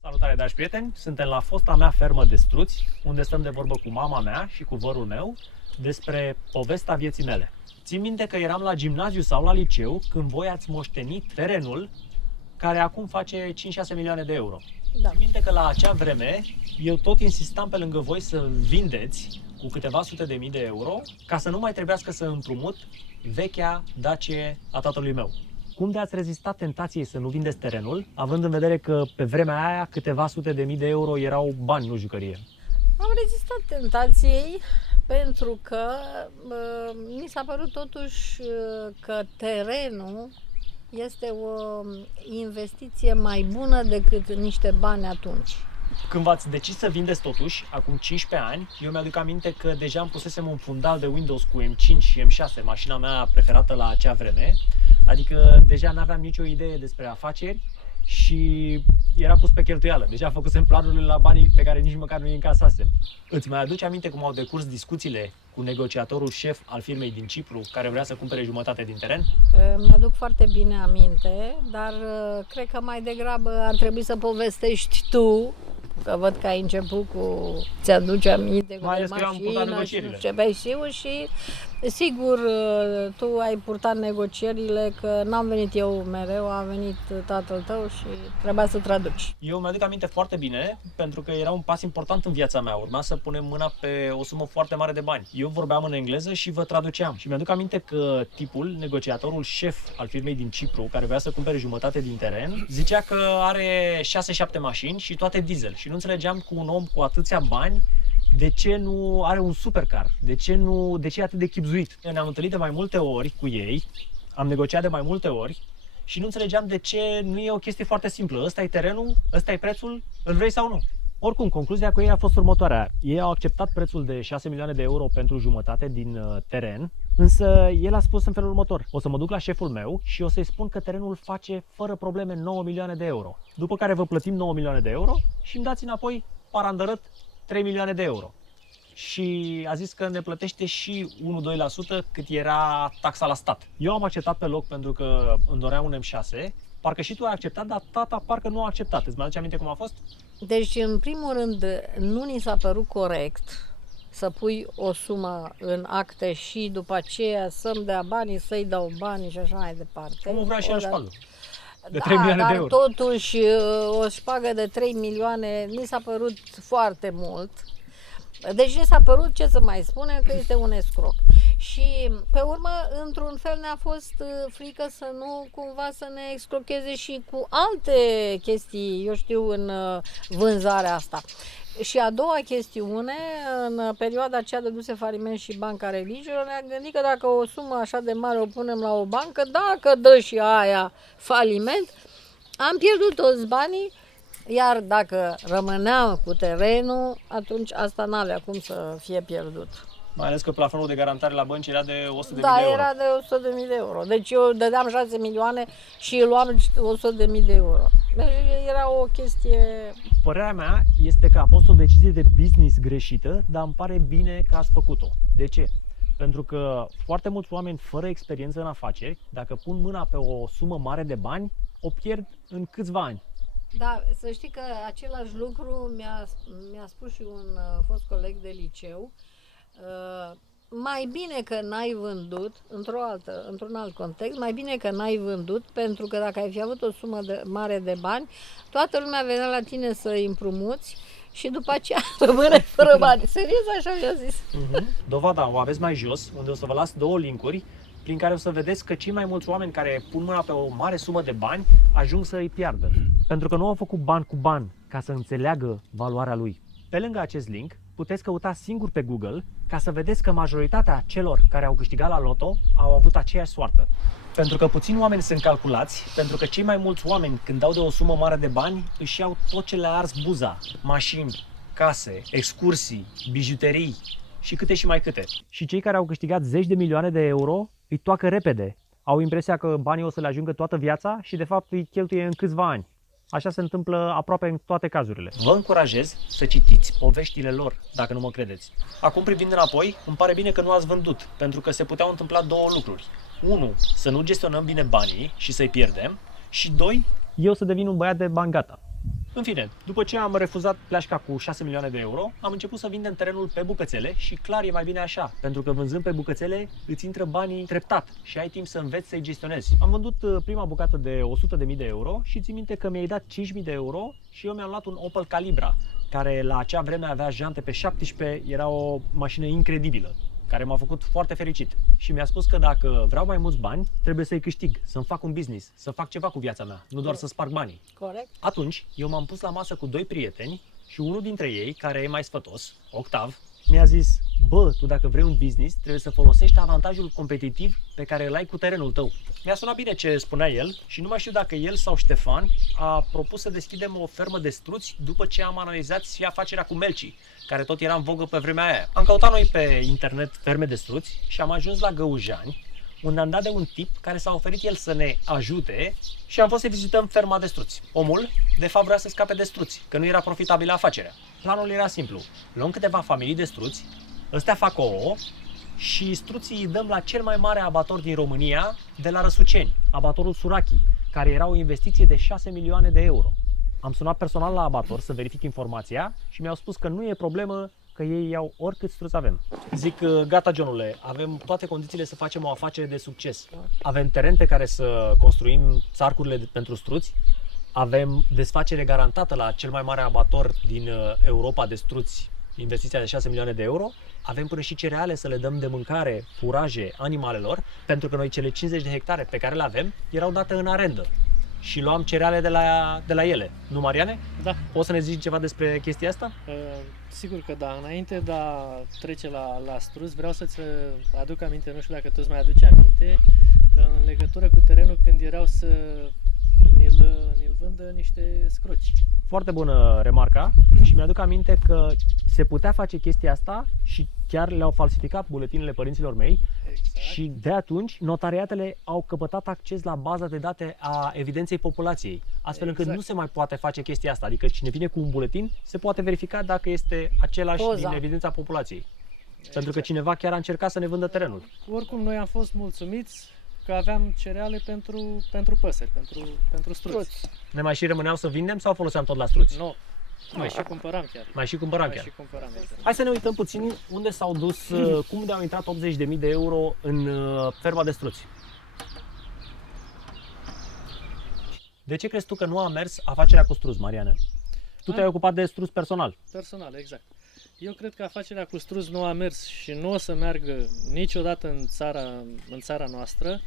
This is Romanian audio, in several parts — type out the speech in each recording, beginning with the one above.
Salutare, dragi prieteni! Suntem la fosta mea fermă de struți, unde stăm de vorbă cu mama mea și cu vărul meu despre povestea vieții mele. Țin minte că eram la gimnaziu sau la liceu când voi ați moștenit terenul care acum face 5-6 milioane de euro. Da. Țin minte că la acea vreme eu tot insistam pe lângă voi să vindeți cu câteva sute de mii de euro ca să nu mai trebuiască să împrumut vechea Dacie a tatălui meu. Cum de ați rezistat tentației să nu vindeți terenul, având în vedere că pe vremea aia câteva sute de mii de euro erau bani, nu jucărie? Am rezistat tentației pentru că mi s-a părut totuși că terenul este o investiție mai bună decât niște bani atunci. Când v-ați decis să vindeți totuși, acum 15 ani, eu mi-aduc aminte că deja îmi pusesem un fundal de Windows cu M5 și M6, mașina mea preferată la acea vreme, adică deja n-aveam nicio idee despre afaceri și era pus pe cheltuială. Deja făcusem planurile la banii pe care nici măcar nu îi încasasem. Îți mai aduci aminte cum au decurs discuțiile cu negociatorul șef al firmei din Cipru, care vrea să cumpere jumătate din teren? Mi-aduc foarte bine aminte, dar cred că mai degrabă ar trebui să povestești tu, că văd că ai început cu ți-aduce aminte, Mai ales că eu am purtat mașină și negocierile. nu știu ce vei știu și sigur tu ai purtat negocierile, că n-am venit eu mereu, a venit tatăl tău și trebuia să traduci. Eu mi-aduc aminte foarte bine, pentru că era un pas important în viața mea. Urma să punem mâna pe o sumă foarte mare de bani. Eu vorbeam în engleză și vă traduceam. Și mi-aduc aminte că tipul, negociatorul șef al firmei din Cipru, care vrea să cumpere jumătate din teren, zicea că are 6-7 mașini și toate diesel. Și nu înțelegeam cu un om cu atâția bani de ce nu are un supercar, de ce e atât de chibzuit. Ne-am întâlnit de mai multe ori cu ei, am negociat de mai multe ori și nu înțelegeam de ce nu e o chestie foarte simplă. Ăsta e terenul, ăsta e prețul, îl vrei sau nu? Oricum, concluzia cu ei a fost următoarea. Ei au acceptat prețul de 6 milioane de euro pentru jumătate din teren, însă el a spus în felul următor: o să mă duc la șeful meu și o să-i spun că terenul face fără probleme 9 milioane de euro. După care vă plătim 9 milioane de euro și îmi dați înapoi, parandărât, 3 milioane de euro. Și a zis că ne plătește și 1-2% cât era taxa la stat. Eu am acceptat pe loc pentru că îmi doream un M6. Parcă și tu ai acceptat, dar tata parcă nu a acceptat. Îți mai aduce aminte cum a fost? Deci, în primul rând, nu ni s-a părut corect să pui o sumă în acte și după aceea să-mi dea banii, să-i dau banii și așa mai departe. Omul vrea și el șpagă de Da, 3 milioane dar de euro. totuși o șpagă de 3 milioane mi s-a părut foarte mult. Deci mi s-a părut, ce să mai spunem, că este un escroc. Și pe urmă, într-un fel ne-a fost frică să nu cumva să ne escrocheze și cu alte chestii, eu știu, în vânzarea asta. Și a doua chestiune, în perioada aceea dăduse faliment și Banca Religiilor, ne-am gândit că dacă o sumă așa de mare o punem la o bancă, dacă dă și aia faliment, am pierdut toți banii. Iar dacă rămâneam cu terenul, atunci asta n-avea cum să fie pierdut. Mai ales că plafonul de garantare la bănci era de 100.000 de Da, euro. era de 100.000 de euro. Deci eu dădeam 6 milioane și luam 100.000 de euro. Deci era o chestie... Părerea mea este că a fost o decizie de business greșită, dar îmi pare bine că ați făcut-o. De ce? Pentru că foarte mulți oameni fără experiență în afaceri, dacă pun mâna pe o sumă mare de bani, o pierd în câțiva ani. Da, să știi că același lucru mi-a spus și un fost coleg de liceu. Mai bine că n-ai vândut, într-un alt context, mai bine că n-ai vândut, pentru că dacă ai fi avut o sumă mare de bani, toată lumea venea la tine să îi împrumuți și după aceea rămâne fără bani. Serios, așa mi-a zis. Dovada o aveți mai jos, unde o să vă las 2 linkuri prin care o să vedeți că cei mai mulți oameni care pun mâna pe o mare sumă de bani ajung să îi piardă. Pentru că nu au făcut bani cu bani ca să înțeleagă valoarea lui. Pe lângă acest link, puteți căuta singur pe Google ca să vedeți că majoritatea celor care au câștigat la loto au avut aceeași soartă. Pentru că puțini oameni sunt calculați, pentru că cei mai mulți oameni, când dau de o sumă mare de bani, își iau tot ce le-a ars buza, mașini, case, excursii, bijuterii și câte și mai câte. Și cei care au câștigat zeci de milioane de euro îi toacă repede. Au impresia că banii o să le ajungă toată viața și de fapt îi cheltuie în câțiva ani. Așa se întâmplă aproape în toate cazurile. Vă încurajez să citiți poveștile lor, dacă nu mă credeți. Acum, privind înapoi, îmi pare bine că nu ați vândut, pentru că se puteau întâmpla 2 lucruri. 1. Să nu gestionăm bine banii și să-i pierdem. Și 2. Eu să devin un băiat de bani gata. În fine, după ce am refuzat pleașca cu 6 milioane de euro, am început să vindem terenul pe bucățele și clar e mai bine așa, pentru că vânzând pe bucățele îți intră banii treptat și ai timp să înveți să-i gestionezi. Am vândut prima bucată de 100.000 de euro și țin minte că mi-ai dat 5.000 de euro și eu mi-am luat un Opel Calibra, care la acea vreme avea jante pe 17, era o mașină incredibilă, care m-a făcut foarte fericit și mi-a spus că dacă vreau mai mulți bani, trebuie să-i câștig, să-mi fac un business, să fac ceva cu viața mea, nu doar să sparg banii. Corect. Atunci, eu m-am pus la masă cu 2 prieteni și unul dintre ei, care e mai sfătos, Octav, mi-a zis: bă, tu dacă vrei un business, trebuie să folosești avantajul competitiv pe care îl ai cu terenul tău. Mi-a sunat bine ce spunea el și nu mai știu dacă el sau Ștefan a propus să deschidem o fermă de struți după ce am analizat și afacerea cu melcii, care tot era în vogă pe vremea aia. Am căutat noi pe internet ferme de struți și am ajuns la Găujani, unde am dat de un tip care s-a oferit el să ne ajute și am fost să vizităm ferma de struți. Omul, de fapt, vrea să scape de struți, că nu era profitabilă afacerea. Planul era simplu. Luăm câteva familii de struți, ăstea fac ouă și struții îi dăm la cel mai mare abator din România, de la Răsuceni, abatorul Surachi, care era o investiție de 6 milioane de euro. Am sunat personal la abator să verific informația și mi-au spus că nu e problemă, că ei iau oricât struți avem. Zic: gata, Johnule, avem toate condițiile să facem o afacere de succes. Avem teren pe care să construim țarcurile pentru struți, avem desfacere garantată la cel mai mare abator din Europa de struți, investiția de 6 milioane de euro, avem până și cereale să le dăm de mâncare, furaje animalelor, pentru că noi cele 50 de hectare pe care le avem erau date în arendă și luam cereale de la ele. Nu, Mariane? Da. Poți să ne zici ceva despre chestia asta? Sigur că da. Înainte de a trece la struț, vreau să-ți aduc aminte, nu știu dacă tu îți mai aduci aminte, în legătură cu terenul când erau să ni-l vândă niște scroci. Foarte bună remarca și mi-aduc aminte că se putea face chestia asta și chiar le-au falsificat buletinele părinților mei. Exact. Și de atunci notariatele au căpătat acces la baza de date a evidenței populației, astfel încât Exact. nu se mai poate face chestia asta. Adică cine vine cu un buletin se poate verifica dacă este același Poza. din evidența populației. Pentru că cineva chiar a încercat să ne vândă terenul. Oricum, noi am fost mulțumiți că aveam cereale pentru păsări, pentru struți. Ne mai și rămâneau să vindem sau foloseam tot la struți? Nu. Mai și cumpăram chiar. Mai și cumpăram Mai chiar. și cumpăram, exact. Hai să ne uităm puțin unde s-au dus, cum de au intrat 80.000 de euro în ferma de struți. De ce crezi tu că nu a mers afacerea cu struți, Mariane? Tu te-ai ocupat de struți personal. Personal, exact. Eu cred că afacerea cu struț nu a mers și nu o să meargă niciodată în țara noastră,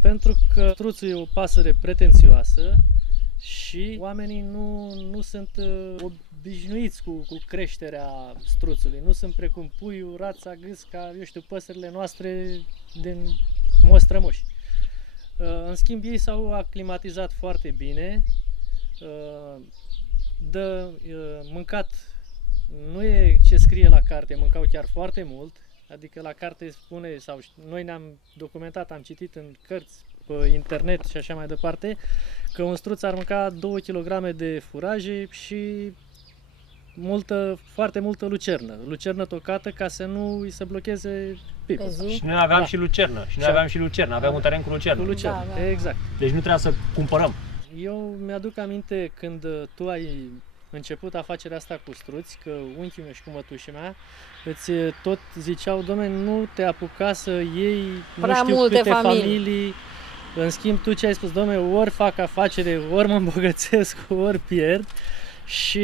pentru că struțul e o pasăre pretențioasă și oamenii nu sunt obișnuiți cu creșterea struțului. Nu sunt precum puiul, rața, gâsca, eu știu, păsările noastre din mostrămoși. În schimb, ei s-au aclimatizat foarte bine, dă mâncat. Nu e ce scrie la carte, mâncau chiar foarte mult, adică la carte spune, sau noi ne-am documentat, am citit în cărți, pe internet și așa mai departe, că un struț ar mânca 2 kg de furaje și foarte multă lucernă tocată ca să nu îi se blocheze picul. Pe zi. Și noi aveam Da. și lucernă. Și noi Și- aveam și lucernă. Aveam un teren cu lucernă. Cu lucernă, Da, da. exact. Deci nu trebuia să cumpărăm. Eu mi-aduc aminte când tu ai început afacerea asta cu struți, că unchiul meu și cu mătușa mea îți tot ziceau, dom'le, nu te apuca să iei Prea nu știu multe câte familii. În schimb, tu ce ai spus, dom'le, ori fac afacere, ori mă îmbogățesc, ori pierd. Și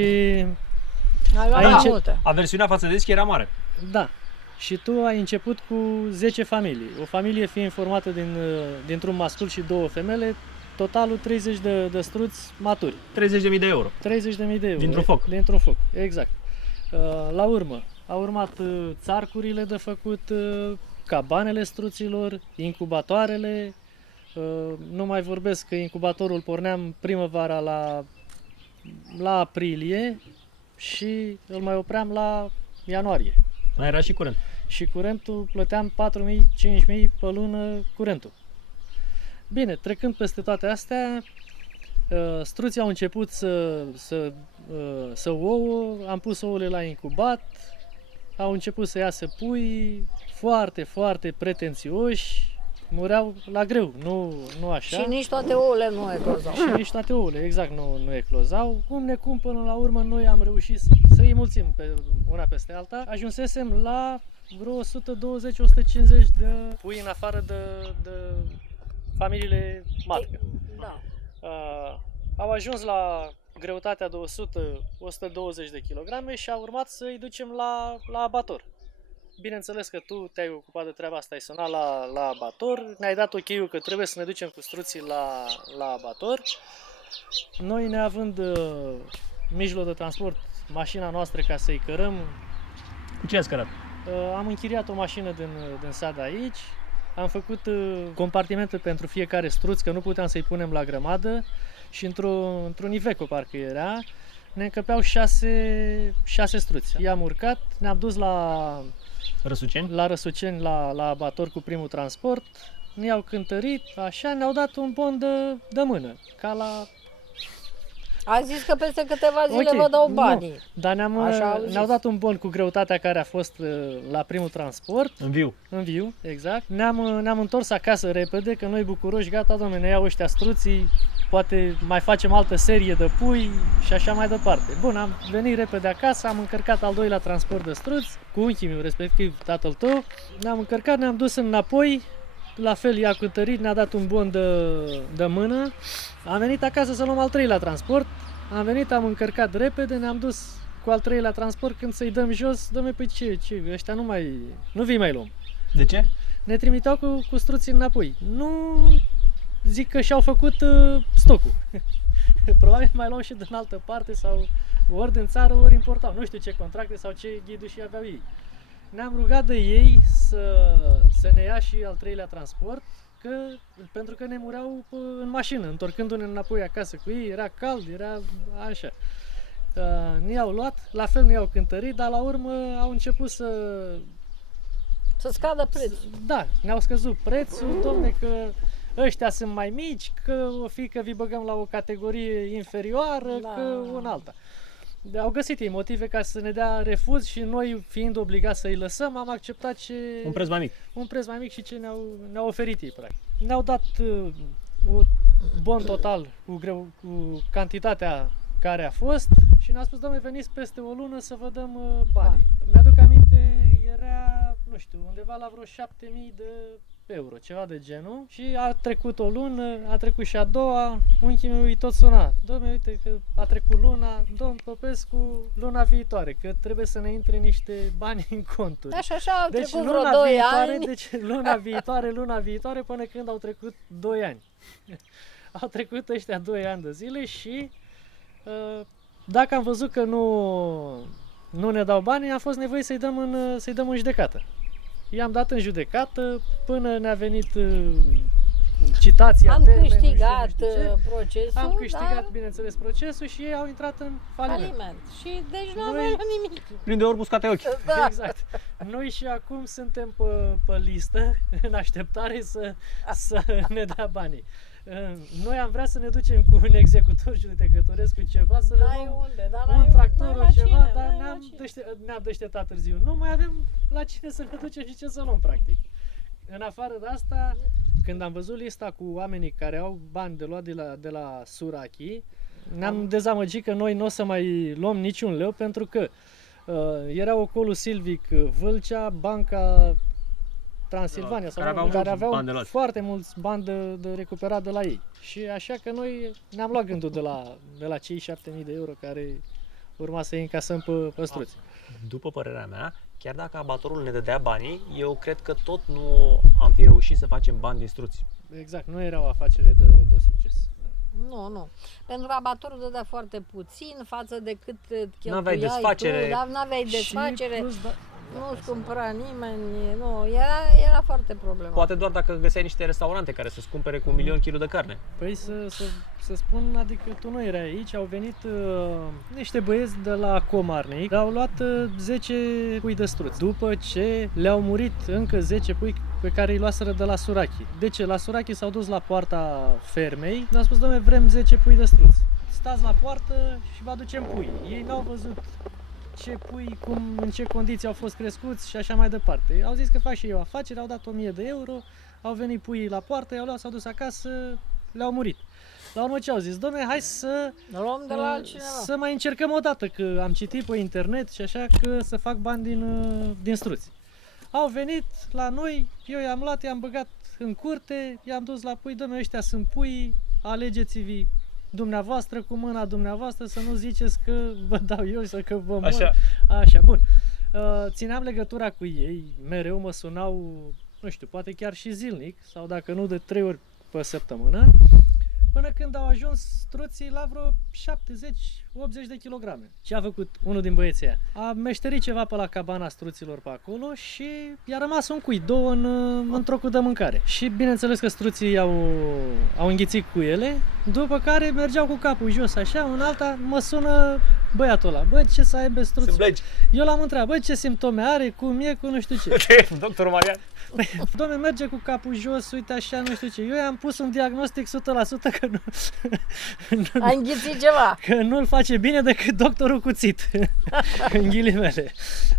Ai luat Aici- mai multe. Aversiunea față de risc era mare. da, și tu ai început cu 10 familii. O familie fiind formată dintr-un mascul și 2 femele, totalul 30 de struți maturi. 30.000 de euro. 30.000 de euro. Dintr-un foc. Dintr-un foc, exact. La urmă, au urmat țarcurile de făcut, cabanele struților, incubatoarele. Nu mai vorbesc că incubatorul porneam primăvara la aprilie și îl mai opream la ianuarie. Mai era și curent. Și curentul plăteam 4.000-5.000 pe lună curentul. Bine, trecând peste toate astea, struții au început să ouă, am pus ouăle la incubat, au început să iasă pui foarte, foarte pretențioși, mureau la greu, nu așa. Și nici toate ouăle nu eclozau. Și nici toate ouăle, exact, nu eclozau. Cum necum, până la urmă, noi am reușit să îi mulțim una peste alta. Ajunsesem la vreo 120-150 de pui în afară de familiile matcă. Da. Au ajuns la greutatea de 100-120 de kilograme și a urmat să îi ducem la abator. Bineînțeles că tu te-ai ocupat de treaba asta, ai sunat la abator, ne-ai dat ok-ul că trebuie să ne ducem cu struții la abator. Noi, neavând mijloc de transport, mașina noastră ca să-i cărăm, Cu ce ați cărat? am închiriat o mașină din sat de aici, am făcut compartimente pentru fiecare struț, că nu puteam să-i punem la grămadă și într-un Iveco parcă era, ne încăpeau 6 struți. I-am urcat, ne-am dus la Răsuceni? Răsuceni, la abator cu primul transport, ne-au cântărit, așa, ne-au dat un bon de mână, ca la... A zis că peste câteva zile Ok, vă dau nu. banii. Dar Așa au zis. ne-au dat un bon cu greutatea care a fost la primul transport, În viu. în viu, exact. Ne-am întors acasă repede, că noi bucuroși, gata, dom'le, ne iau ăștia struții, poate mai facem altă serie de pui și așa mai departe. Bun, am venit repede acasă, am încărcat al doilea transport de struți, cu unchiul meu, respectiv tatăl tău, ne-am încărcat, ne-am dus înapoi, la fel i-a cântărit, ne-a dat un bon de mână, am venit acasă să luăm al treilea transport, am venit, am încărcat repede, ne-am dus cu al treilea transport, când să-i dăm jos, dom'le, păi ce, ăștia nu vii mai luăm. De ce? Ne trimiteau cu struții înapoi. Nu zic că și-au făcut stocul. Probabil mai luau și din altă parte sau ori din țară, ori importau. Nu știu ce contracte sau ce ghiduri aveau ei. Ne-am rugat de ei să ne ia și al treilea transport, pentru că ne mureau în mașină, întorcându-ne înapoi acasă cu ei, era cald, era așa. Ne-au luat, la fel ne-au cântărit, dar la urmă au început Să scadă prețul. Da, ne-au scăzut prețul, domne, că ăștia sunt mai mici, că o fi că vi băgăm la o categorie inferioară, Da. că una alta. Au găsit ei motive ca să ne dea refuz și noi, fiind obligați să-i lăsăm, am acceptat Un preț mai mic. un preț mai mic și ce ne-au oferit ei, practic. Ne-au dat bon total cu cantitatea care a fost și ne-a spus, dom'le, veniți peste o lună să vă dăm banii. Mi-aduc aminte, era, nu știu, undeva la vreo 7.000 de euro, ceva de genul. Și a trecut o lună, a trecut și a doua, unchiul meu îi tot suna. Dom'le, uite că a trecut luna, domn Popescu, luna viitoare, că trebuie să ne intre niște bani în conturi. Așa, au Deci trecut vreo 2 ani. Deci luna viitoare până când au trecut 2 ani. Au trecut ăștia 2 ani de zile și dacă am văzut că nu ne dau bani, a fost nevoie să-i dăm în judecată. I-am dat în judecată până ne-a venit citația. Am termenul și câștigat nu știu ce. procesul, Am câștigat, dar bineînțeles, procesul și ei au intrat în faliment. faliment. Și deci nu am Noi- mai luat nimic. Plin de ori buscate ochi. Da. Exact. Noi și acum suntem pe listă, în așteptare să ne dea banii. Noi am vrea să ne ducem cu un executor judecătoresc cu ceva, să le N-ai luăm unde, dar un tractor, n-ai o la ceva, cine, dar n-ai la cine. ne-am deșteptat târziu. Nu mai avem la cine să ne ducem și ce să luăm, practic. În afară de asta, Când am văzut lista cu oamenii care au bani de luat de la Surachi, ne-am dezamăgit că noi nu o să mai luăm niciun leu, pentru că era Ocolul Silvic Vâlcea, Banca Transilvania, care aveau foarte mulți bani de recuperat de la ei. Și așa că noi ne-am luat gândul de la cei 7.000 de euro care urma să-i încasăm pe struți. După părerea mea, chiar dacă abatorul ne dădea banii, eu cred că tot nu am fi reușit să facem bani din struți. Exact, nu era o afacere de succes. Nu. Pentru că abatorul dădea foarte puțin față de cât cheltuiai N-aveai desfacere. tu, dar n-aveai desfacere, Și plus, nu-ți cumpăra nimeni, nu, era foarte problematic. Poate doar dacă găseai niște restaurante care să-ți cumpere cu 1.000.000 kg de carne. Păi să spun, adică tu nu erai aici, au venit niște băieți de la Comarnei, au luat 10 pui de struți, după ce le-au murit încă 10 pui pe care îi luaseră de la Surachi. De ce? La Surachi s-au dus la poarta fermei, ne-au spus, dom'le, vrem 10 pui de struți. Stați la poartă și vă aducem pui. Ei n-au văzut ce pui, în ce condiții au fost crescuți și așa mai departe. Au zis că fac și eu afacere, au dat 1.000 de euro, au venit puii la poartă, i-au luat, s-au dus acasă, le-au murit. La urmă ce au zis? Dom'le, hai să luăm de la altcineva. Să mai încercăm o dată, că am citit pe internet și așa că să fac bani din struți. Au venit la noi, eu i-am luat, i-am băgat în curte, i-am dus la pui, dom'le, ăștia sunt pui, alegeți-vi dumneavoastră cu mâna dumneavoastră, să nu ziceți că vă dau eu sau că vă mor. Așa, bun. Țineam legătura cu ei, mereu mă sunau, nu știu, poate chiar și zilnic, sau dacă nu de 3 ori pe săptămână, până când au ajuns struții la vreo 70-80 de kilograme. Ce a făcut unul din băieții aia? A meșterit ceva pe la cabana struților pe acolo și i-a rămas un cui, 2 în trocul de mâncare. Și bineînțeles că struții au înghițit cuiele, după care mergeau cu capul jos așa, în alta mă sună băiatul ăla. Bă, ce să aibă struți? Eu l-am întrebat, bă, ce simptome are, cum e, cu nu știu ce. Doctorul Marian. Dom'le, merge cu capul jos, uite așa, nu știu ce. Eu i-am pus un diagnostic 100% că nu... A înghițit ceva. Că nu-l face bine decât doctorul cuțit. În ghilimele.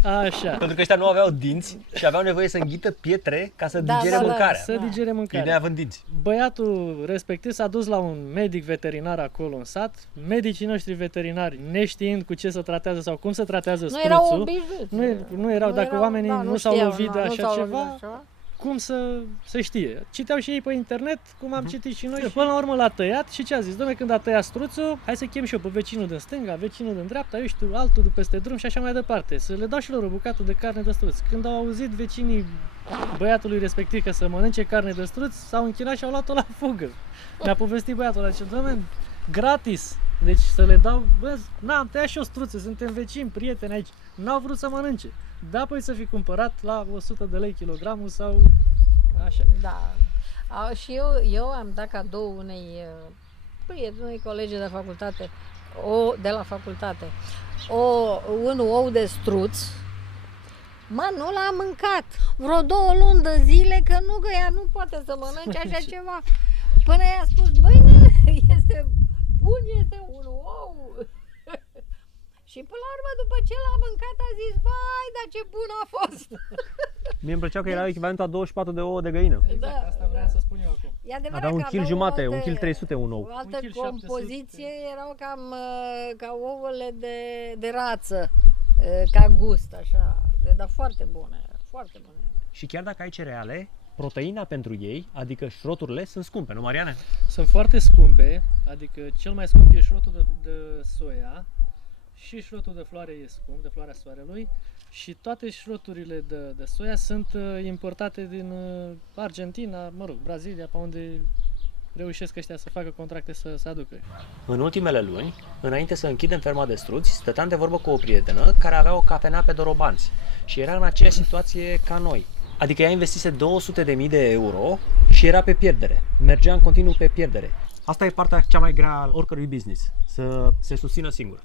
Așa. Pentru că ăștia nu aveau dinți și aveau nevoie să înghită pietre ca să digere mâncarea. Să digere mâncarea. Ei neavând dinți. Băiatul respectiv s-a dus la un medic veterinar acolo în sat. Medicii noștri veterinari, neștiind cu ce se tratează sau cum se tratează struțul. Nu erau obișnuiți. Nu erau, dacă oamenii nu s-au lovit de așa ceva, ceva, cum să știe. Citeau și ei pe internet, cum am citit și noi. Și până la urmă l-a tăiat și ce a zis? Dom'le, când a tăiat struțul, hai să chem și eu pe vecinul din stânga, vecinul din dreapta, eu știu, altul de peste drum și așa mai departe. Să le dau și lor o bucată de carne de struț. Când au auzit vecinii băiatului respectiv că să mănânce carne de struț, s-au închinat și au luat-o la fugă. Mi-a povestit băiatul ăla, zice, dom'le, gratis. Deci să le dau, bă, am tăiat și o struță, suntem vecini, prieteni aici. N-au vrut să mănânce. Da, păi să fi cumpărat la 100 de lei kilogramul sau așa. Da. Și eu am dat cadou unei prieteni, colegi de facultate, un ou de struț. Mă, nu l-am mâncat. Vreo 2 luni de zile că ea nu poate să mănânce așa ceva. Până i-a spus, băi, este bun, este un ou. Și până la urmă, după ce l-a mâncat, a zis, vai, dar ce bun a fost! Mie îmi plăcea că era echivalentul a 24 de ouă de găină. Exact, asta vreau să spun eu acum. Avea 1,5 kg, 1,3 kg un ou. O altă compoziție erau ca ouăle de rață, ca gust, așa, dar foarte bune, foarte bune. Și chiar dacă ai cereale, proteina pentru ei, adică șroturile, sunt scumpe, nu, Mariane? Sunt foarte scumpe, adică cel mai scump e șrotul de soia. Și șrotul de floare e scump, de floarea soarelui, și toate șroturile de soia sunt importate din Argentina, Brazilia, pe unde reușesc ăștia să facă contracte să aducă. În ultimele luni, înainte să închidem ferma de struți, stăteam de vorbă cu o prietenă care avea o cafenea pe Dorobanți și era în aceeași situație ca noi. Adică ea investise 200.000 de euro și era pe pierdere, mergea în continuu pe pierdere. Asta e partea cea mai grea al oricărui business, să se susțină singur.